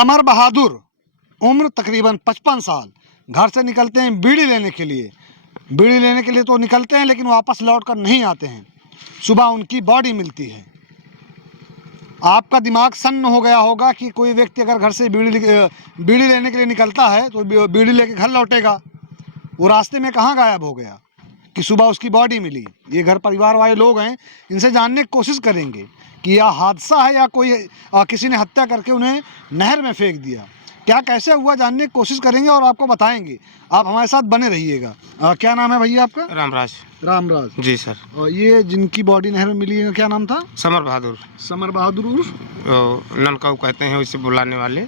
Summer बहादुर, उम्र तकरीबन 55 साल, घर से निकलते हैं बीड़ी लेने के लिए। बीड़ी लेने के लिए तो निकलते हैं लेकिन वापस लौट कर नहीं आते हैं। सुबह उनकी बॉडी मिलती है। आपका दिमाग सन्न हो गया होगा कि कोई व्यक्ति अगर घर से बीड़ी लेने के लिए निकलता है तो बीड़ी लेके घर लौटेगा, वो रास्ते में कहाँ गायब हो गया कि सुबह उसकी बॉडी मिली। ये घर परिवार वाले लोग हैं, इनसे जानने की कोशिश करेंगे कि यह हादसा है या कोई किसी ने हत्या करके उन्हें नहर में फेंक दिया। क्या कैसे हुआ जानने की कोशिश करेंगे और आपको बताएंगे। आप हमारे साथ बने रहिएगा। क्या नाम है भैया आपका? रामराज। रामराज जी सर। और ये जिनकी बॉडी नहर में मिली है क्या नाम था? समर बहादुर। समर बहादुर ननकाऊ कहते हैं उसे बुलाने वाले।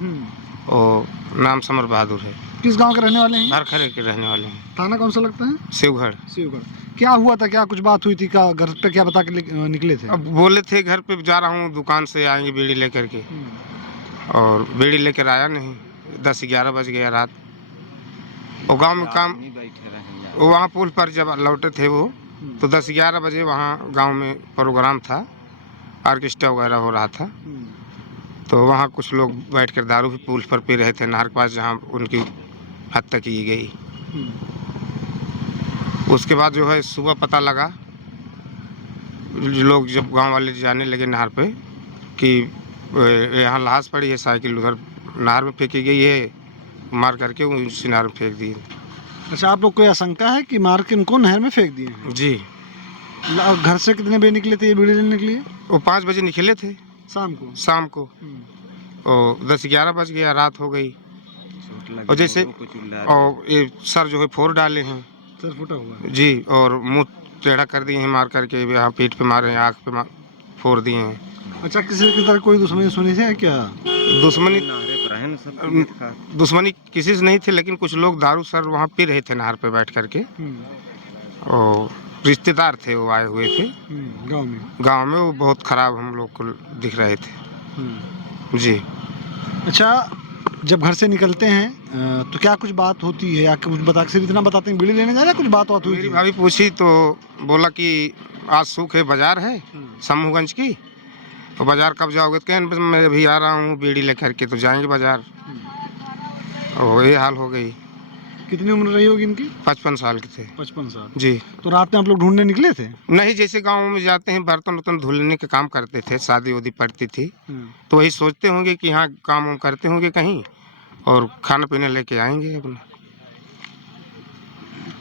और नाम समर बहादुर है। किस गांव के रहने वाले हैं? धारखरे के रहने वाले हैं। थाना कौन सा लगता है? शिवगढ़। शिवगढ़। क्या हुआ था, क्या कुछ बात हुई थी, क्या घर पे क्या बता के निकले थे? अब बोले थे घर पे जा रहा हूँ, दुकान से आएंगे बीड़ी लेकर के। और बीड़ी लेकर आया नहीं। 10-11 बज गया रात। और गांव में काम, वो वहाँ पुल पर जब लौटे थे वो, तो 10-11 बजे वहाँ गांव में प्रोग्राम था, ऑर्केस्ट्रा वगैरह हो रहा था। तो वहाँ कुछ लोग बैठकर दारू भी पुल पर पी रहे थे, नहर के पास जहाँ उनकी हत्या की गई। उसके बाद जो है सुबह पता लगा, लोग जब गांव वाले जाने लगे नहर पे कि यहाँ लाश पड़ी है, साइकिल उधर नहर में फेंकी गई है, मार करके उसी नहर में फेंक दी। अच्छा, आप लोग को आशंका है कि मार के उनको नहर में फेंक दिए हैं? जी। घर से कितने बजे निकले थे ये बीड़ी लेने के लिए? वो 5 बजे निकले थे शाम को। और 10-11 बज गया, रात हो गई। और जैसे और ये सर जो है फोड़ डाले हैं, सर फूटा हुआ जी, और मुंह टेढ़ा कर दिए हैं मार करके, यहाँ पीठ पे मारे हैं, आँख पे फोड़ दिए हैं। अच्छा, किसी की तरह कोई दुश्मनी सुनी थी क्या? दुश्मनी किसी से नहीं थी, लेकिन कुछ लोग दारू सर वहाँ पी रहे थे नहर पे बैठ करके। और रिश्तेदार थे वो आए हुए थे गांव में। वो बहुत खराब हम लोग को दिख रहे थे। जी। अच्छा, जब घर से निकलते हैं तो क्या कुछ बात होती है या कुछ बता, सिर्फ इतना बताते हैं बीड़ी लेने जा रहे हैं, कुछ बात हुई? मेरी भाभी पूछी तो बोला कि आज सुख है, बाजार है समूहगंज की, तो बाजार कब जाओगे? तो कहें मैं अभी आ रहा हूँ बीड़ी लेकर के, तो जाएंगे बाजार। और ये हाल हो गई। कितनी उम्र रही होगी इनकी? 55 साल के थे। 55 साल। जी। तो रात में आप लोग ढूंढने निकले थे? नहीं, जैसे गाँव में जाते हैं, बर्तन वर्तन धुलने का काम करते थे, शादी वादी पड़ती थी, तो वही सोचते होंगे कि यहाँ काम वाम करते होंगे कहीं और खाना पीना लेके आएंगे अपना।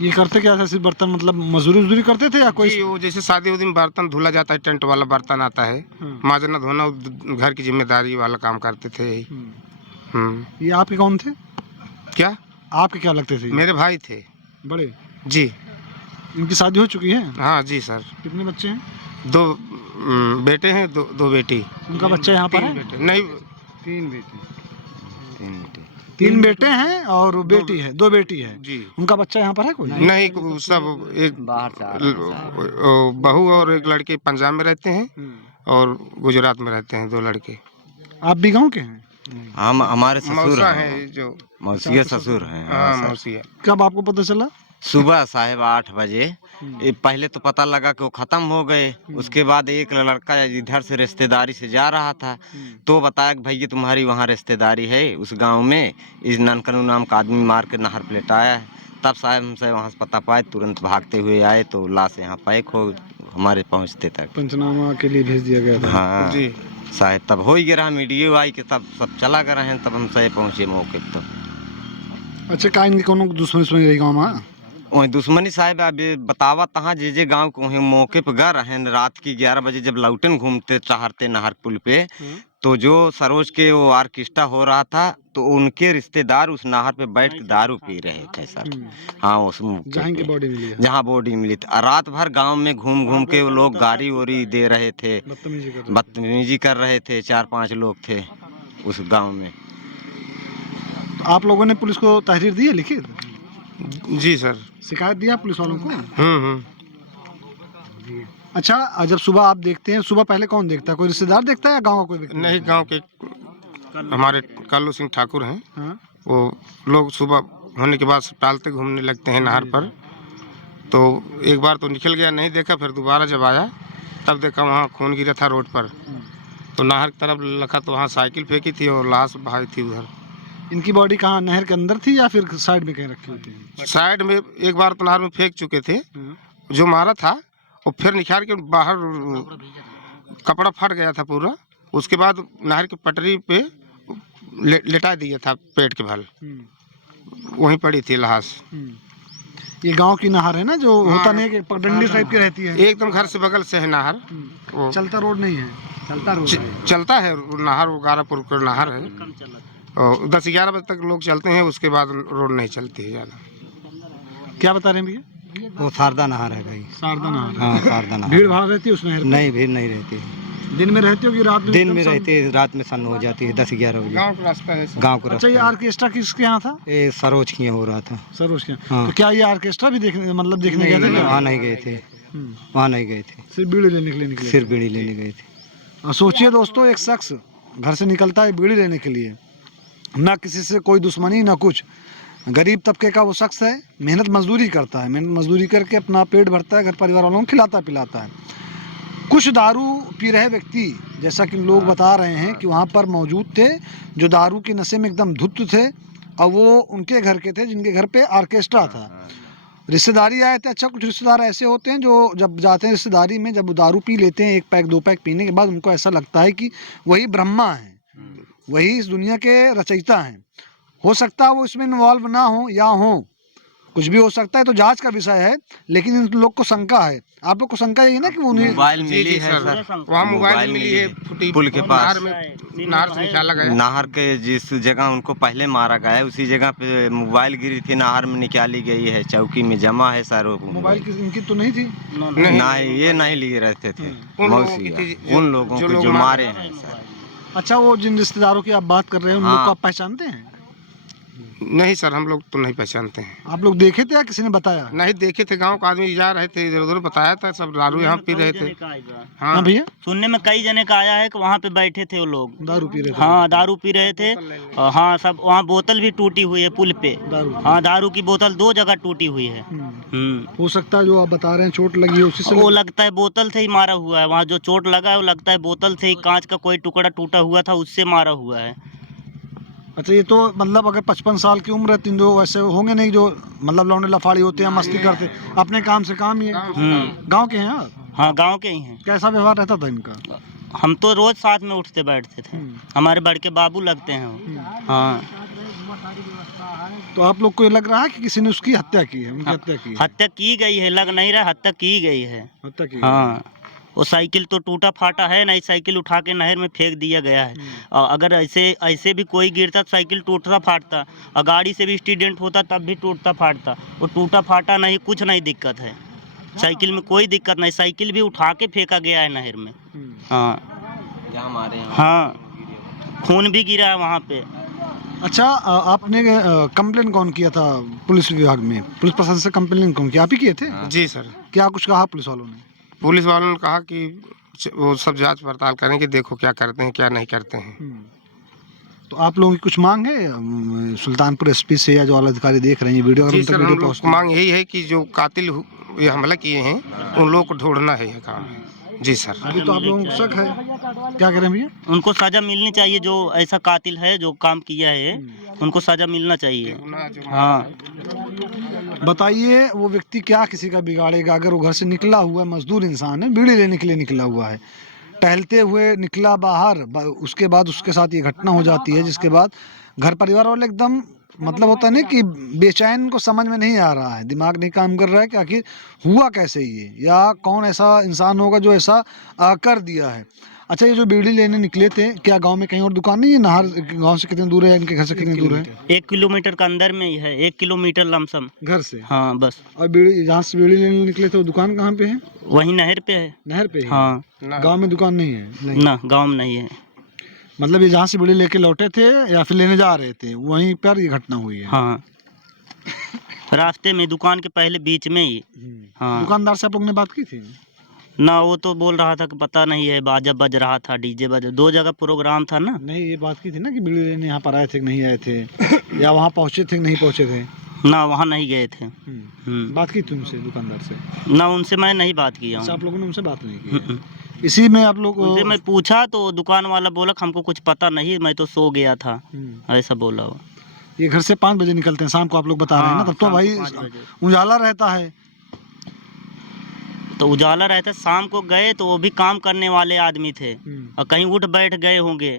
ये करते क्या था? सिर्फ बर्तन मतलब मजदूरी करते थे या कोई? वो जैसे शादी वादी में बर्तन धुला जाता है, टेंट वाला बर्तन आता है, माजना धोना, घर की जिम्मेदारी वाला काम करते थे यही। ये आपके कौन थे? क्या आपके क्या लगते थे? मेरे भाई थे बड़े। जी। इनकी शादी हो चुकी है? हाँ जी सर। कितने बच्चे हैं? 2 बेटे हैं, 2 बेटी। उनका बच्चा यहाँ पर है? नहीं, 3 बेटे हैं और बेटी है, 2 बेटी है जी। उनका बच्चा यहाँ पर है कोई? नहीं, सब एक बहू और एक लड़के पंजाब में रहते हैं और गुजरात में रहते हैं, 2 लड़के। आप भी गाँव के हैं? हम हमारे ससुर हैं, जो मौसिया ससुर हैं। हाँ, मौसिया। कब आपको पता चला? सुबह साढ़े 8 बजे। पहले तो पता लगा कि वो खत्म हो गए। उसके बाद एक लड़का इधर से रिश्तेदारी से जा रहा था, तो बताया कि भैया तुम्हारी वहाँ रिश्तेदारी है उस गांव में, इस ननकनू नाम का आदमी मार के नहर पे लेटाया है। तब साहब हमसे वहाँ से पता पाए, तुरंत भागते हुए आए तो लाश यहाँ पैक हो हमारे पहुँचते तक। पंचनामा के लिए भेज दिया गया था? हाँ जी साहब, तब हो ही गया मीडिया आई के तब सब चला कर रहे हैं, तब हम सही पहुँचे मौके पर। तो अच्छा, का इनकी कोनो दुश्मनी रही गाँव में? वही दुश्मनी साहब अभी बतावा तहाँ जे गांव को वहीं मौके पर गए रहे रात की 11 बजे जब लौटन घूमते टहरते नहर पुल पे, तो जो सरोज के वो ऑर्केस्ट्रा हो रहा था, तो उनके रिश्तेदार उस नहर पे बैठ के दारू पी रहे थे सर। हाँ, उस जहाँ बॉडी मिली थी। रात भर गांव में घूम घूम के वो लोग गाड़ी वाड़ी दे रहे थे, बदतमीजी कर रहे थे। 4-5 लोग थे उस गाँव में। तो आप लोगों ने पुलिस को तहरीर दी है लिखित? जी सर। शिकायत दिया पुलिस वालों को? अच्छा, जब सुबह आप देखते हैं, सुबह पहले कौन देखता है? कोई रिश्तेदार देखता है या गांव का कोई व्यक्ति? नहीं, गांव के हमारे कालू सिंह ठाकुर हैं। हाँ? वो लोग सुबह होने के बाद टालते घूमने लगते हैं नहर पर। तो एक बार तो निकल गया, नहीं देखा, फिर दोबारा जब आया तब देखा वहाँ खून गिरा था रोड पर। तो नहर की तरफ लखा तो वहाँ साइकिल फेंकी थी और लाश भाई थी उधर। इनकी बॉडी कहाँ, नहर के अंदर थी या फिर साइड में कहीं रखी हुई थी? साइड में एक बार तो नहर में फेंक चुके थे, जो मारा था वो फिर निकाल के बाहर कपड़ा फट गया था पूरा। उसके बाद नहर की पटरी पे लेटा दिया था पेट के बल, वहीं पड़ी थी लाश। ये गांव की नहर है ना, जो होता नहीं है कि पगडंडी टाइप की रहती है? एकदम घर से बगल से है नहर। वो चलता रोड नहीं है? चलता रोड है। चलता है नहर, वो गारापुर का नहर है और 10-11 बजे तक लोग चलते हैं, उसके बाद रोड नहीं चलती है ज़्यादा। क्या बता रहे हैं भैया? वो शारदा नहर है भाई। शारदा नहर। हाँ शारदा नहर। भीड़ भाड़ रहती है उस नहर पे? नहीं, भीड़ नहीं रहती। दिन में रहती होगी, रात में? दिन में रहती है, रात में सन हो जाती है 10-11 बजे। गाँव का रास्ता है। गाँव को अच्छा, ये ऑर्केस्ट्रा किसके यहाँ था? ये सरोज की हो रहा था। सरोज के यहाँ। हाँ। तो क्या ये ऑर्केस्ट्रा भी देखने, मतलब देखने गए थे क्या? वहाँ नहीं गए थे, वहाँ नहीं गए थे, सिर्फ बीड़ी लेने के लिए निकले? सिर्फ बीड़ी लेने गए थे। सोचिए दोस्तों, एक शख्स घर से निकलता है बीड़ी लेने के लिए, ना किसी से कोई दुश्मनी ना कुछ, गरीब तबके का वो शख्स है, मेहनत मजदूरी करता है, मेहनत मजदूरी करके अपना पेट भरता है, घर परिवार वालों को खिलाता पिलाता है। कुछ दारू पी रहे व्यक्ति, जैसा कि लोग बता रहे हैं कि वहाँ पर मौजूद थे, जो दारू के नशे में एकदम धुत थे, और वो उनके घर के थे जिनके घर पे ऑर्केस्ट्रा था। रिश्तेदारी आए थे। अच्छा, कुछ रिश्तेदार ऐसे होते हैं जो जब जाते हैं रिश्तेदारी में, जब वो दारू पी लेते हैं, 1 पैक 2 पैक पीने के बाद उनको ऐसा लगता है कि वही ब्रह्मा है, वही इस दुनिया के रचयिता हैं। हो सकता है वो इसमें इन्वॉल्व ना हो या हो, कुछ भी हो सकता है, तो जांच का विषय है। लेकिन इन लोग को शंका है। आप लोग को शंका यही ना कि उन्हें मोबाइल मिली है सर, वहाँ मोबाइल मिली है, फुटी पुल के पास, नहर से निकाला गया। नहर के जिस जगह उनको पहले मारा गया है उसी जगह पे मोबाइल गिरी थी, नहर में निकाली गई है, चौकी में जमा है सर। मोबाइल इनकी तो नहीं थी? नहीं, ये नहीं लिए रहते थे मौसी, उन लोगों को जो मारे हैं सर। अच्छा, वो जिन रिश्तेदारों की आप बात कर रहे हैं उन लोग को आप पहचानते हैं? नहीं सर, हम लोग तो नहीं पहचानते हैं। आप लोग देखे थे या किसी ने बताया? नहीं देखे थे, गांव का आदमी जा रहे थे, इधर उधर बताया था, सब दारू यहाँ पी रहे थे। हाँ भैया, सुनने में कई जने का आया है कि वहाँ पे बैठे थे वो लोग, दारू पी रहे थे? हाँ दारू पी रहे थे। हाँ, सब वहाँ बोतल भी टूटी हुई है पुल पे। दारू? हाँ, दारू की बोतल 2 जगह टूटी हुई है। हो सकता है जो आप बता रहे हैं चोट लगी है उसी से वो लगता है बोतल से ही मारा हुआ है। वहाँ जो चोट लगा है वो लगता है बोतल से ही, कांच का कोई टुकड़ा टूटा हुआ था उससे मारा हुआ है। अच्छा, ये तो मतलब अगर 55 साल की उम्र है, 3 दो वैसे होंगे नहीं जो मतलब लौंडे लफाड़ी होते हैं, मस्ती करते, अपने काम से काम ही है। गांव के हैं आप? हाँ, गांव के ही हैं। कैसा व्यवहार रहता था इनका? हम तो रोज साथ में उठते बैठते थे, हमारे बड़के बाबू लगते हैं वो। हाँ। तो आप लोग को ये लग रहा है कि किसी ने उसकी हत्या की है, उनकी हत्या की है? हत्या की गई है, लग नहीं रहा, हत्या की गई है। हत्या की? हाँ, वो साइकिल तो टूटा फाटा है नहीं, साइकिल उठा के नहर में फेंक दिया गया है। और अगर ऐसे भी कोई गिरता तो साइकिल टूटता फाटता, और गाड़ी से भी एक्सीडेंट होता तब भी टूटता फाटता। वो टूटा फाटा नहीं, कुछ नहीं दिक्कत है, साइकिल में कोई दिक्कत नहीं, साइकिल भी उठा के फेंका गया है नहर में। हाँ, हमारे हाँ, खून भी गिरा है वहाँ पे। अच्छा, आपने कंप्लेन कौन किया था पुलिस विभाग में? पुलिस प्रशासन से कंप्लेन कौन किया? आप ही किए थे? जी सर। क्या कुछ कहा पुलिस वालों ने? पुलिस वालों ने कहा कि वो सब जांच पड़ताल करेंगे, देखो क्या करते हैं क्या नहीं करते हैं। तो आप लोगों की कुछ मांग है सुल्तानपुर एसपी से या जो आला अधिकारी देख रहे हैं वीडियो? जी सर, हम लोग मांग यही है कि जो कातिल ये हमला किए हैं उन लोगों को ढूंढना है, ये काम है। जी सर। अभी तो आप लोगों को शक है, क्या करें भैया? उनको सजा मिलनी चाहिए, जो ऐसा कातिल है जो काम किया है उनको सजा मिलना चाहिए। हाँ, बताइए, वो व्यक्ति क्या किसी का बिगाड़ेगा? अगर वो घर से निकला हुआ मजदूर इंसान है, बीड़ी लेने के लिए निकला हुआ है, टहलते हुए निकला बाहर, उसके बाद उसके साथ ये घटना हो जाती है, जिसके बाद घर परिवार वाले एकदम मतलब होता है ना कि बेचैन, को समझ में नहीं आ रहा है, दिमाग नहीं काम कर रहा है कि आखिर हुआ कैसे ये, या कौन ऐसा इंसान होगा जो ऐसा कर दिया है। अच्छा, ये जो बीड़ी लेने निकले थे, क्या गांव में कहीं और दुकान नहीं है? नहर गांव से कितनी दूर है, इनके घर से कितनी दूर है? 1 किलोमीटर का अंदर में ही है, 1 किलोमीटर लमसम घर से। हाँ बस। और बीड़ी, जहाँ से बीड़ी लेने निकले थे वो दुकान कहाँ पे है? वही नहर पे है। नहर पे ही? हाँ, गांव में दुकान नहीं है? ना, गांव में नहीं है। मतलब ये जहाँ से बीड़ी लेके लौटे थे या फिर लेने जा रहे थे, वहीं पर ये घटना हुई है? हाँ, रास्ते में, दुकान के पहले बीच में ही। हाँ। दुकानदार से आप लोग ने बात की थी? ना, वो तो बोल रहा था कि पता नहीं है, बाजा बज रहा था, डीजे बज, 2 जगह प्रोग्राम था ना। नहीं, ये बात की थी ना कि बीड़ी लेने यहाँ पर आए थे कि नहीं आए थे, या वहाँ पहुँचे थे कि नहीं पहुँचे थे? ना, वहाँ नहीं गए थे। बात की थी उनसे, दुकानदार से? ना, उनसे मैं नहीं बात किया अच्छा, हूँ। आप लोगों ने उनसे बात नहीं की है। इसी में आप लोग उनसे मैं पूछा तो दुकान वाला बोला कि हमको कुछ पता नहीं, मैं तो सो गया था, ऐसा बोला वो। ये घर से 5 बजे निकलते हैं शाम को, आप लोग बता रहे हैं ना, हाँ, तब तो शाम को भाई 5 बजे। उजाला रहता है। तो उजाला रहता, शाम को गए तो वो भी काम करने वाले आदमी थे और कहीं उठ बैठ गए होंगे,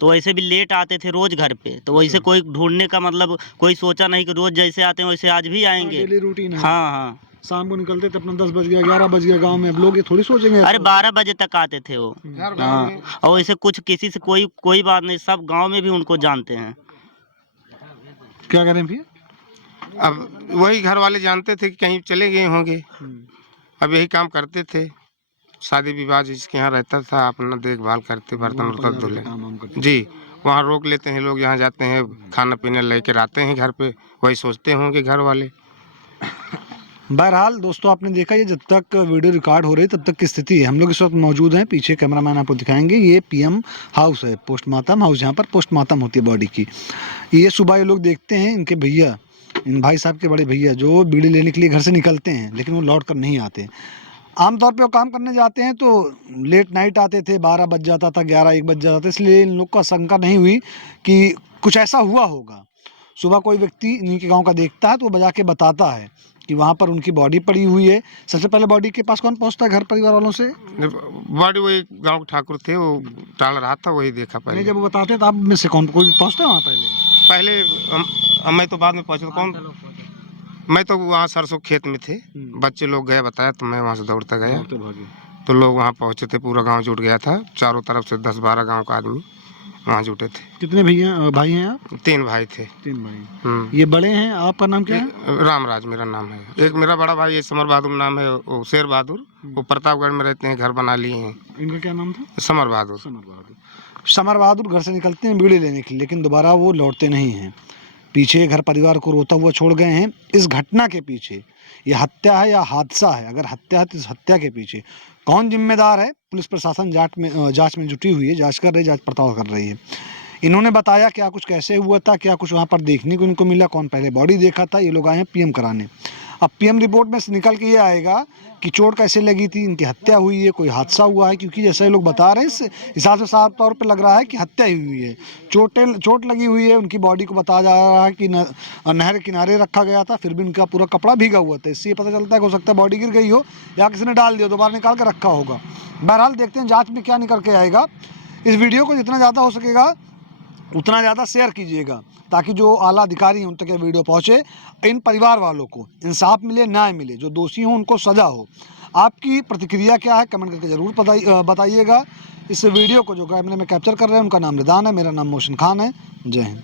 तो वैसे भी लेट आते थे रोज घर पे, तो वैसे कोई ढूंढने का मतलब कोई सोचा नहीं कि रोज जैसे आते हैं वैसे आज भी आएंगे। डेली रूटीन है। हाँ हाँ, शाम को निकलते थे अपना 10 बज गया 11 बज गया गांव में, अब लोग ये थोड़ी सोचेंगे। अरे 12 बजे तक आते थे वो। हाँ, और वैसे कुछ किसी से कोई बात नहीं, सब गांव में भी उनको जानते हैं। क्या करें फिर? अब वही घर वाले जानते थे कि कहीं चले गए होंगे, अब यही काम करते थे। शादी विवाह जिसके यहाँ रहता था अपना देखभाल करते, बर्तन वर्तन धुले। जी, वहाँ रोक लेते हैं लोग, जहाँ जाते हैं खाना पीना लेकर आते हैं घर पे, वही सोचते होंगे घर वाले। बहरहाल दोस्तों, आपने देखा ये जब तक वीडियो रिकॉर्ड हो रही तब तक की स्थिति है। हम लोग इस वक्त मौजूद हैं, पीछे कैमरामैन आपको दिखाएंगे, ये पीएम हाउस है, पोस्टमार्टम हाउस, यहाँ पर पोस्टमार्टम होती है बॉडी की। ये सुबह ये लोग देखते हैं, इनके भैया, इन भाई साहब के बड़े भैया जो बीड़ी लेने के लिए घर से निकलते हैं, लेकिन वो लौट कर नहीं आते। आमतौर पे वो काम करने जाते हैं तो लेट नाइट आते थे, 12 बज जाता था, 11-1 बज जाता था, इसलिए इन लोग को शंका नहीं हुई कि कुछ ऐसा हुआ होगा। सुबह कोई व्यक्ति इन्हीं के गांव का देखता है तो वो बजा के बताता है कि वहाँ पर उनकी बॉडी पड़ी हुई है। सबसे पहले बॉडी के पास कौन पहुँचता है घर परिवार वालों से? बॉडी वही गांव के ठाकुर थे, वो टाल रहा था, वही देखा पहले। जब वो बताते हैं तो आप में से कौन कोई पहुँचता है वहाँ पहले मैं तो बाद में पहुंचा। कौन? मैं तो वहाँ सरसों खेत में थे, बच्चे लोग गए बताया तो मैं वहाँ से दौड़ता गया, तो लोग वहाँ पहुँचे थे, पूरा गांव जुट गया था, चारों तरफ से 10-12 गांव का आदमी वहाँ जुटे थे। कितने भैया भाई हैं आप? 3 भाई थे। 3 भाई। ये बड़े हैं, आपका नाम क्या है? रामराज मेरा नाम है। एक मेरा बड़ा भाई समर बहादुर नाम है, वो शेर बहादुर, वो प्रतापगढ़ में रहते हैं, घर बना लिए हैं। इनका क्या नाम था? समर बहादुर। समर बहादुर घर से निकलते हैं बीड़ी लेने के लिए, लेकिन दोबारा वो लौटते नहीं हैं। पीछे घर परिवार को रोता हुआ छोड़ गए हैं। इस घटना के पीछे ये हत्या है या हादसा है? अगर हत्या है तो इस हत्या के पीछे कौन जिम्मेदार है? पुलिस प्रशासन जांच में जुटी हुई है, जांच कर रही है, जांच पड़ताल कर रही है। इन्होंने बताया क्या कुछ कैसे हुआ था, क्या कुछ वहाँ पर देखने को इनको मिला, कौन पहले बॉडी देखा था। ये लोग आए हैं पीएम कराने। अब पीएम रिपोर्ट में से निकल के ये आएगा कि चोट कैसे लगी थी, इनकी हत्या हुई है, कोई हादसा हुआ है, क्योंकि जैसे लोग बता रहे हैं इस हिसाब से साफ तौर पे लग रहा है कि हत्या ही हुई है। चोट लगी हुई है, उनकी बॉडी को बताया जा रहा है कि नहर किनारे रखा गया था, फिर भी उनका पूरा कपड़ा भीगा हुआ था। इससे ये पता चलता है कि हो सकता है बॉडी गिर गई हो या किसी ने डाल दिया, दोबारा निकाल कर रखा होगा। बहरहाल देखते हैं जाँच में क्या निकल के आएगा। इस वीडियो को जितना ज़्यादा हो सकेगा उतना ज़्यादा शेयर कीजिएगा, ताकि जो आला अधिकारी हैं उन तक ये वीडियो पहुँचे, इन परिवार वालों को इंसाफ मिले, न्याय मिले, जो दोषी हों उनको सज़ा हो। आपकी प्रतिक्रिया क्या है कमेंट करके ज़रूर बताइएगा। इस वीडियो को जो कैमरे में कैप्चर कर रहे हैं उनका नाम रिदान है, मेरा नाम मोहसिन खान है। जय हिंद।